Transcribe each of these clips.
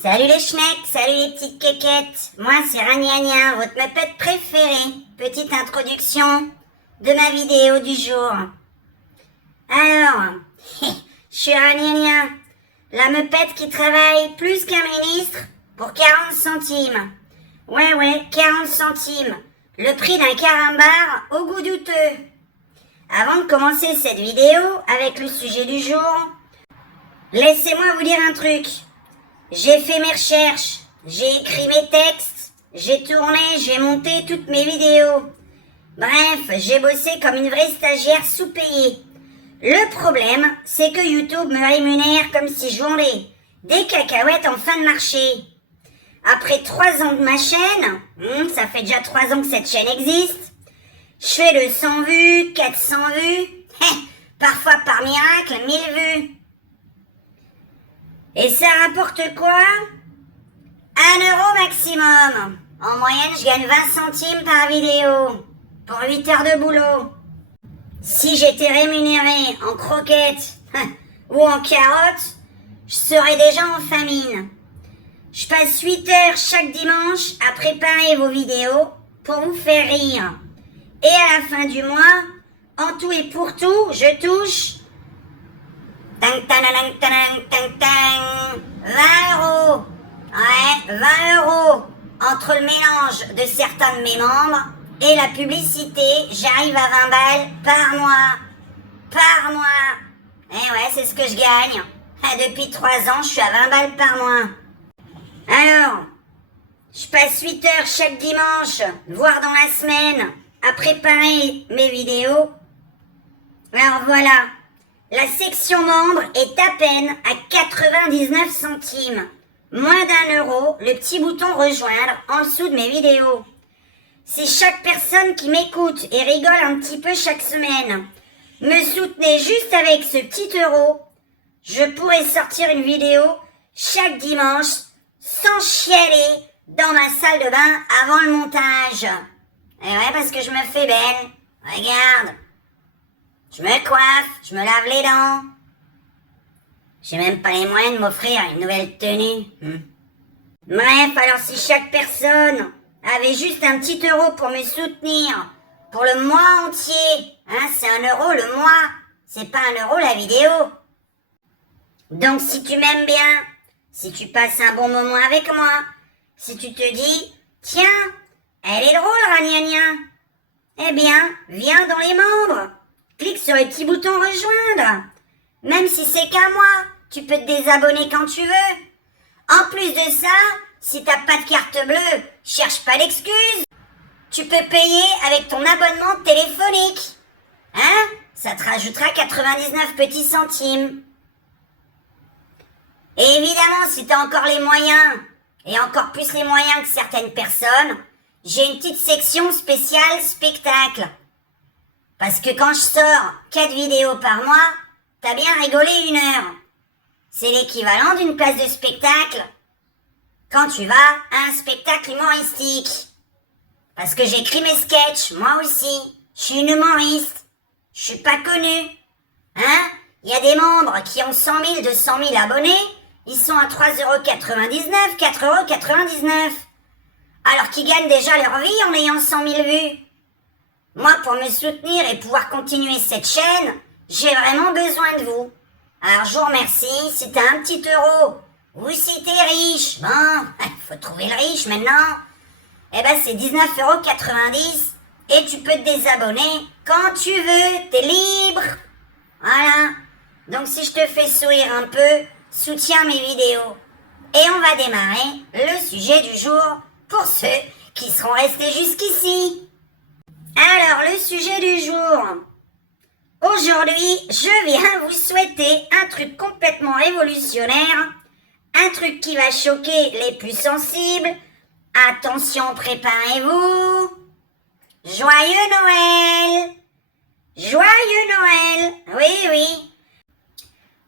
Salut les schnecks, salut les petites quéquettes. Moi c'est Ragnagna, votre meupette préférée. Petite introduction de ma vidéo du jour. Alors, je suis Ragnagna, la meupette qui travaille plus qu'un ministre pour 40 centimes. Ouais, 40 centimes. Le prix d'un carambar au goût douteux. Avant de commencer cette vidéo avec le sujet du jour, laissez-moi vous dire un truc. J'ai fait mes recherches, j'ai écrit mes textes, j'ai tourné, j'ai monté toutes mes vidéos. Bref, j'ai bossé comme une vraie stagiaire sous-payée. Le problème, c'est que YouTube me rémunère comme si je vendais des cacahuètes en fin de marché. Après 3 ans de ma chaîne, ça fait déjà 3 ans que cette chaîne existe, je fais le 100 vues, 400 vues, parfois par miracle, 1000 vues. Et ça rapporte quoi? 1 euro maximum. En moyenne, je gagne 20 centimes par vidéo. Pour 8 heures de boulot. Si j'étais rémunérée en croquettes ou en carottes, je serais déjà en famine. Je passe 8 heures chaque dimanche à préparer vos vidéos pour vous faire rire. Et à la fin du mois, en tout et pour tout, je touche 20 euros. Ouais, 20 euros. Entre le mélange de certains de mes membres et la publicité, j'arrive à 20 balles par mois. Par mois. Eh ouais, c'est ce que je gagne. Depuis 3 ans, je suis à 20 balles par mois. Alors, je passe 8 heures chaque dimanche, voire dans la semaine, à préparer mes vidéos. Alors voilà. La section membres est à peine à 99 centimes. Moins d'1 euro, le petit bouton rejoindre en dessous de mes vidéos. Si chaque personne qui m'écoute et rigole un petit peu chaque semaine me soutenait juste avec ce petit euro, je pourrais sortir une vidéo chaque dimanche sans chialer dans ma salle de bain avant le montage. Et ouais, parce que je me fais belle. Regarde. Je me coiffe, je me lave les dents. J'ai même pas les moyens de m'offrir une nouvelle tenue. Bref, alors si chaque personne avait juste un petit euro pour me soutenir, pour le mois entier, c'est 1 euro le mois, c'est pas 1 euro la vidéo. Donc si tu m'aimes bien, si tu passes un bon moment avec moi, si tu te dis, tiens, elle est drôle Ragnagna, eh bien, viens dans les membres. Clique sur le petit bouton rejoindre. Même si c'est qu'un mois, tu peux te désabonner quand tu veux. En plus de ça, si t'as pas de carte bleue, cherche pas d'excuses. Tu peux payer avec ton abonnement téléphonique. Ça te rajoutera 99 petits centimes. Et évidemment, si t'as encore les moyens, et encore plus les moyens que certaines personnes, j'ai une petite section spéciale spectacle. Parce que quand je sors 4 vidéos par mois, t'as bien rigolé 1 heure. C'est l'équivalent d'une place de spectacle quand tu vas à un spectacle humoristique. Parce que j'écris mes sketchs, moi aussi. Je suis une humoriste. Je suis pas connue. Il y a des membres qui ont 100 000, 200 000 abonnés. Ils sont à 3,99 €, 4,99 €. Alors qu'ils gagnent déjà leur vie en ayant 100 000 vues. Moi, pour me soutenir et pouvoir continuer cette chaîne, j'ai vraiment besoin de vous. Alors, je vous remercie. Si t'as un petit euro, ou si t'es riche, faut trouver le riche maintenant. C'est 19,90 € et tu peux te désabonner quand tu veux. T'es libre. Voilà. Donc, si je te fais sourire un peu, soutiens mes vidéos. Et on va démarrer le sujet du jour pour ceux qui seront restés jusqu'ici. Alors, le sujet du jour. Aujourd'hui, je viens vous souhaiter un truc complètement révolutionnaire, un truc qui va choquer les plus sensibles. Attention, préparez-vous. Joyeux Noël! Joyeux Noël! Oui.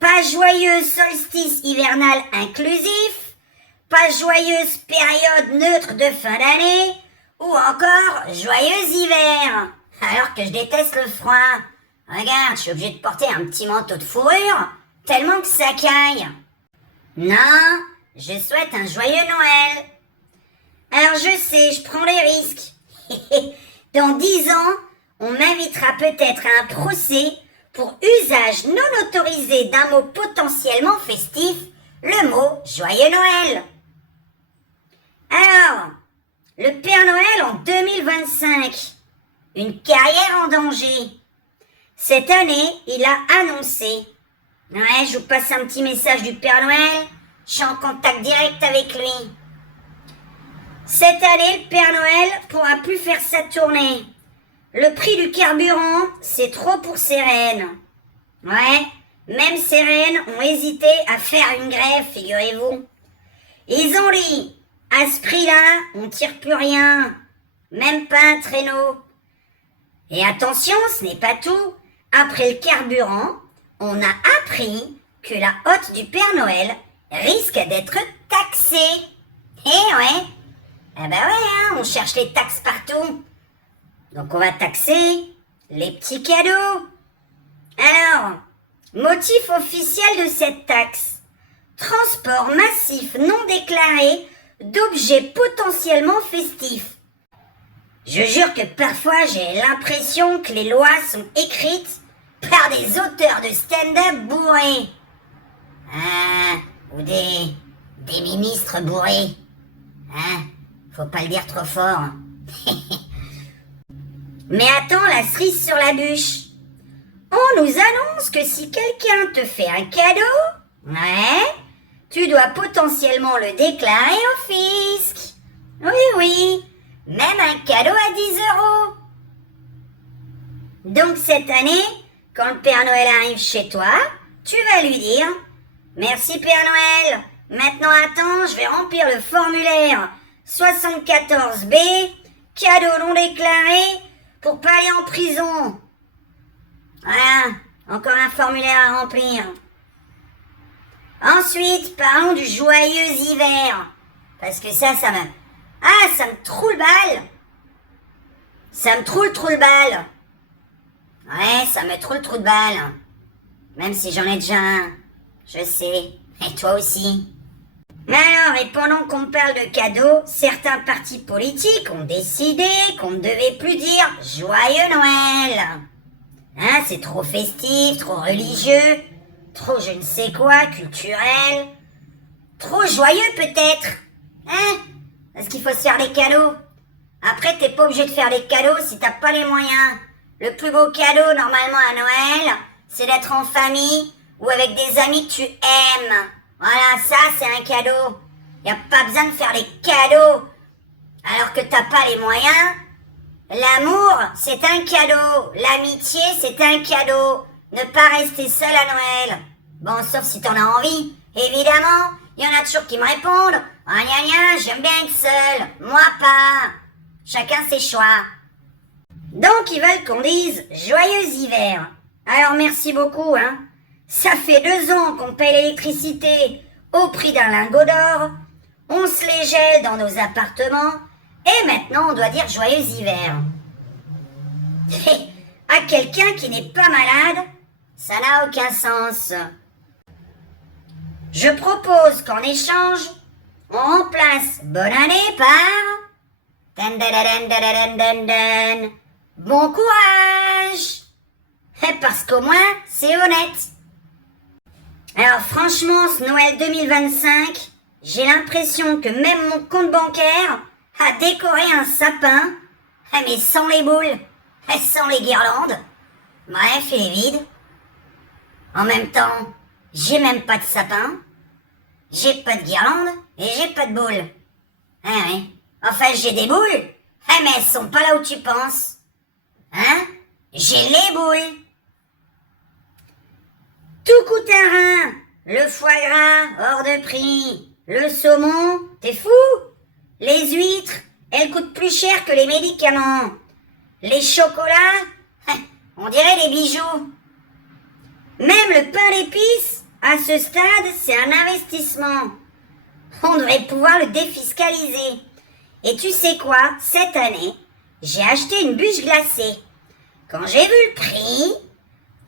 Pas joyeux solstice hivernal inclusif, pas joyeuse période neutre de fin d'année, ou encore joyeux hiver, alors que je déteste le froid. Regarde, je suis obligée de porter un petit manteau de fourrure, tellement que ça caille. Non, je souhaite un joyeux Noël. Alors je sais, je prends les risques. Dans 10 ans, on m'invitera peut-être à un procès pour usage non autorisé d'un mot potentiellement festif, le mot joyeux Noël. Alors, le Père Noël en 2025, une carrière en danger. Cette année, il a annoncé. Ouais, je vous passe un petit message du Père Noël. Je suis en contact direct avec lui. Cette année, le Père Noël pourra plus faire sa tournée. Le prix du carburant, c'est trop pour ces reines. Ouais, même ces reines ont hésité à faire une grève, figurez-vous. Ils ont dit, à ce prix-là, on tire plus rien. Même pas un traîneau. Et attention, ce n'est pas tout. Après le carburant, on a appris que la hotte du Père Noël risque d'être taxée. Eh ouais. Ah bah ouais, hein, on cherche les taxes partout. Donc on va taxer les petits cadeaux. Alors, motif officiel de cette taxe. Transport massif non déclaré d'objets potentiellement festifs. Je jure que parfois j'ai l'impression que les lois sont écrites par des auteurs de stand-up bourrés. Ou des ministres bourrés. Faut pas le dire trop fort. Mais attends, la cerise sur la bûche. On nous annonce que si quelqu'un te fait un cadeau, tu dois potentiellement le déclarer au fisc. Oui, même un cadeau à 10 €. Donc cette année, quand le Père Noël arrive chez toi, tu vas lui dire « Merci Père Noël, maintenant attends, je vais remplir le formulaire 74B, cadeau non déclaré, pour pas aller en prison. » Voilà, encore un formulaire à remplir. Ensuite, parlons du joyeux hiver. Parce que ça me... ça me troue le bal. Ça me troue le trou de balle. Ouais, ça me troue le trou de balle. Même si j'en ai déjà un. Je sais. Et toi aussi. Mais alors, et pendant qu'on parle de cadeaux, certains partis politiques ont décidé qu'on ne devait plus dire « Joyeux Noël ». C'est trop festif, trop religieux, trop je ne sais quoi, culturel, trop joyeux peut-être. Parce qu'il faut se faire des cadeaux. Après, t'es pas obligé de faire des cadeaux si t'as pas les moyens. Le plus beau cadeau, normalement, à Noël, c'est d'être en famille ou avec des amis que tu aimes. Voilà, ça, c'est un cadeau. Y a pas besoin de faire des cadeaux alors que t'as pas les moyens. L'amour, c'est un cadeau. L'amitié, c'est un cadeau. Ne pas rester seul à Noël. Bon, sauf si t'en as envie. Évidemment, il y en a toujours qui me répondent « Ah, gna gna, j'aime bien être seul. Moi, pas. » Chacun ses choix. Donc, ils veulent qu'on dise « Joyeux hiver ». Alors, merci beaucoup, hein. Ça fait 2 ans qu'on paye l'électricité au prix d'un lingot d'or. On se les gèle dans nos appartements. Et maintenant, on doit dire « Joyeux hiver ». À quelqu'un qui n'est pas malade, ça n'a aucun sens. Je propose qu'en échange, on remplace bonne année par bon courage. Parce qu'au moins, c'est honnête. Alors franchement, ce Noël 2025, j'ai l'impression que même mon compte bancaire a décoré un sapin, mais sans les boules, sans les guirlandes. Bref, il est vide. En même temps, j'ai même pas de sapin, j'ai pas de guirlande et j'ai pas de boules. Oui. Enfin, j'ai des boules, mais elles sont pas là où tu penses. J'ai les boules. Tout coûte un rein. Le foie gras, hors de prix. Le saumon, t'es fou? Les huîtres, elles coûtent plus cher que les médicaments. Les chocolats, on dirait des bijoux. Même le pain d'épices, à ce stade, c'est un investissement. On devrait pouvoir le défiscaliser. Et tu sais quoi? Cette année, j'ai acheté une bûche glacée. Quand j'ai vu le prix,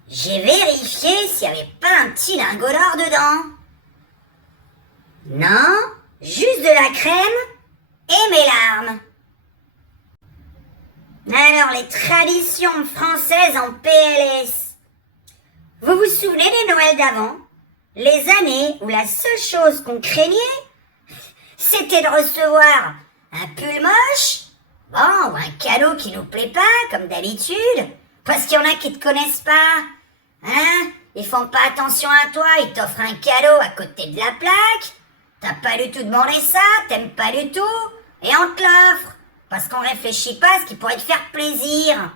j'ai vérifié s'il n'y avait pas un petit lingot d'or dedans. Non, la crème et mes larmes. Alors, les traditions françaises en PLS. Vous vous souvenez des Noëls d'avant? Les années où la seule chose qu'on craignait, c'était de recevoir un pull moche, bon, ou un cadeau qui nous plaît pas, comme d'habitude, parce qu'il y en a qui te connaissent pas, hein? Ils font pas attention à toi, ils t'offrent un cadeau à côté de la plaque, t'as pas du tout demandé ça, t'aimes pas du tout, et on te l'offre, parce qu'on réfléchit pas à ce qui pourrait te faire plaisir.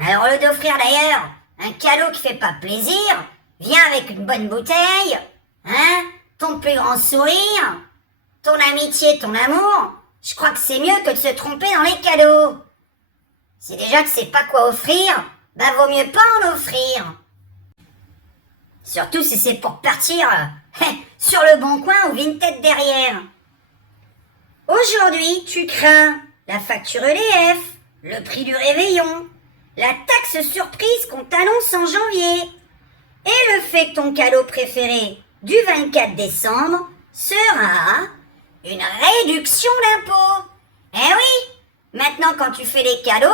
Alors au lieu d'offrir d'ailleurs un cadeau qui fait pas plaisir, viens avec une bonne bouteille, hein, ton plus grand sourire, ton amitié, ton amour. Je crois que c'est mieux que de se tromper dans les cadeaux. Si déjà tu sais pas quoi offrir, bah vaut mieux pas en offrir. Surtout si c'est pour partir sur le bon coin ou Vinted derrière. Aujourd'hui, tu crains la facture EDF, le prix du réveillon, la taxe surprise qu'on t'annonce en janvier et le fait que ton cadeau préféré du 24 décembre sera une réduction d'impôts. Eh oui, maintenant quand tu fais des cadeaux,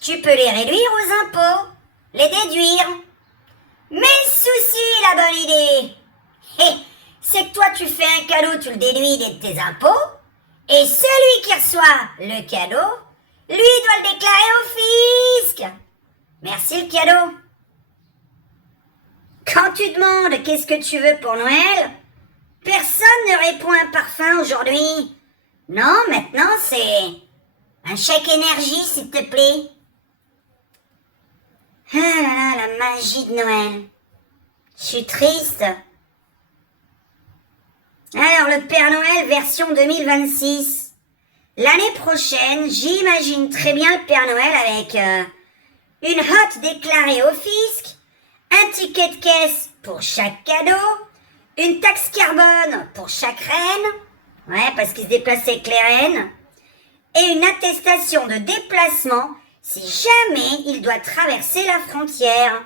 tu peux les réduire aux impôts, les déduire. Mais souci, la bonne idée, c'est que toi tu fais un cadeau, tu le déduis de tes impôts, et celui qui reçoit le cadeau, lui doit le déclarer au fisc. Merci le cadeau. Quand tu demandes qu'est-ce que tu veux pour Noël, personne ne répond un parfum aujourd'hui. Non, maintenant c'est un chèque énergie, s'il te plaît. Ah là là, la magie de Noël. Je suis triste. Alors, le Père Noël version 2026. L'année prochaine, j'imagine très bien le Père Noël avec une hotte déclarée au fisc, un ticket de caisse pour chaque cadeau, une taxe carbone pour chaque reine, ouais, parce qu'il se déplaçait avec les reines, et une attestation de déplacement si jamais il doit traverser la frontière.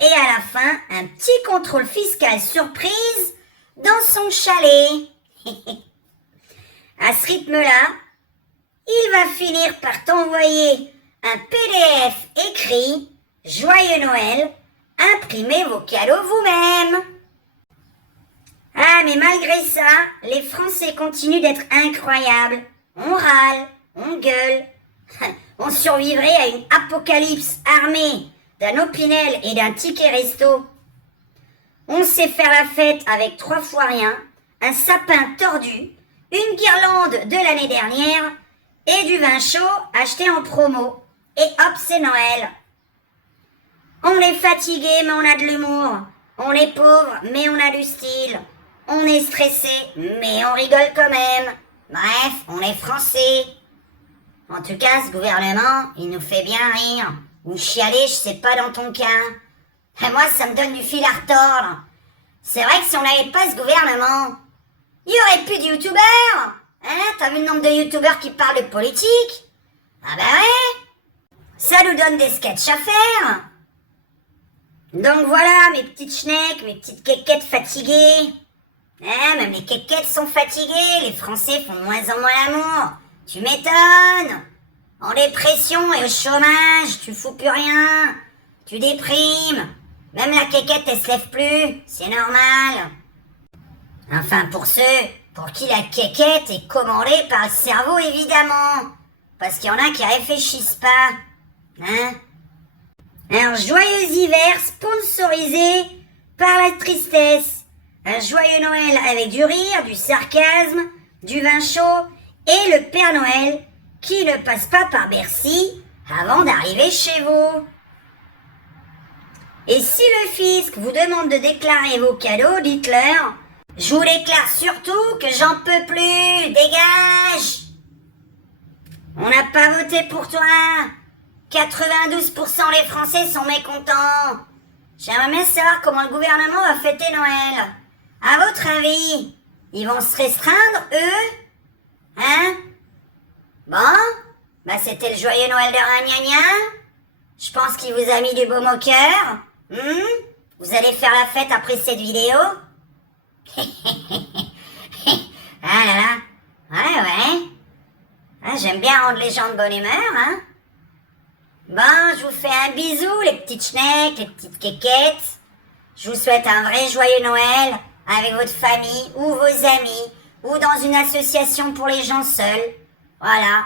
Et à la fin, un petit contrôle fiscal surprise dans son chalet. À ce rythme-là, il va finir par t'envoyer un PDF écrit « Joyeux Noël, imprimez vos cadeaux vous-même ». Ah, mais malgré ça, les Français continuent d'être incroyables. On râle, on gueule. On survivrait à une apocalypse armée d'un Opinel et d'un ticket resto. On sait faire la fête avec 3 fois rien, un sapin tordu, une guirlande de l'année dernière et du vin chaud acheté en promo. Et hop, c'est Noël. On est fatigué, mais on a de l'humour. On est pauvre, mais on a du style. On est stressé, mais on rigole quand même. Bref, on est français. En tout cas, ce gouvernement, il nous fait bien rire. Ou chialer, je sais pas dans ton cas. Et moi, ça me donne du fil à retordre. C'est vrai que si on n'avait pas ce gouvernement, il y aurait plus de youtubeurs. Hein, t'as vu le nombre de youtubeurs qui parlent de politique? Ah bah ouais. Ça nous donne des sketchs à faire. Donc voilà, mes petites schnecks, mes petites quéquettes fatiguées. Même les quéquettes sont fatiguées, les Français font de moins en moins l'amour. Tu m'étonnes. En dépression et au chômage, tu fous plus rien. Tu déprimes. Même la quéquette, elle se lève plus. C'est normal. Enfin, pour ceux pour qui la quéquette est commandée par le cerveau, évidemment. Parce qu'il y en a qui réfléchissent pas. Hein? Un joyeux hiver sponsorisé par la tristesse. Un joyeux Noël avec du rire, du sarcasme, du vin chaud et le Père Noël qui ne passe pas par Bercy avant d'arriver chez vous. Et si le fisc vous demande de déclarer vos cadeaux, dites-leur « Je vous déclare surtout que j'en peux plus, dégage !» On n'a pas voté pour toi. 92% des Français sont mécontents. J'aimerais bien savoir comment le gouvernement va fêter Noël. À votre avis, ils vont se restreindre, eux? Hein? Bon, bah c'était le joyeux Noël de Ragnagna. Je pense qu'il vous a mis du baume au cœur. Vous allez faire la fête après cette vidéo? j'aime bien rendre les gens de bonne humeur, hein. Bon, je vous fais un bisou, les petites schnecks, les petites quéquettes. Je vous souhaite un vrai joyeux Noël avec votre famille ou vos amis ou dans une association pour les gens seuls. Voilà.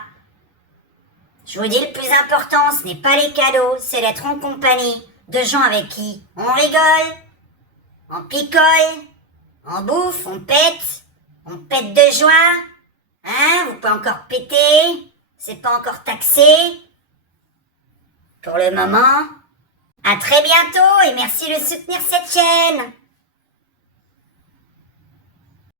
Je vous dis, le plus important, ce n'est pas les cadeaux, c'est d'être en compagnie de gens avec qui on rigole, on picole, on bouffe, on pète de joie. Hein, vous pouvez encore péter, c'est pas encore taxé. Pour le moment, à très bientôt et merci de soutenir cette chaîne.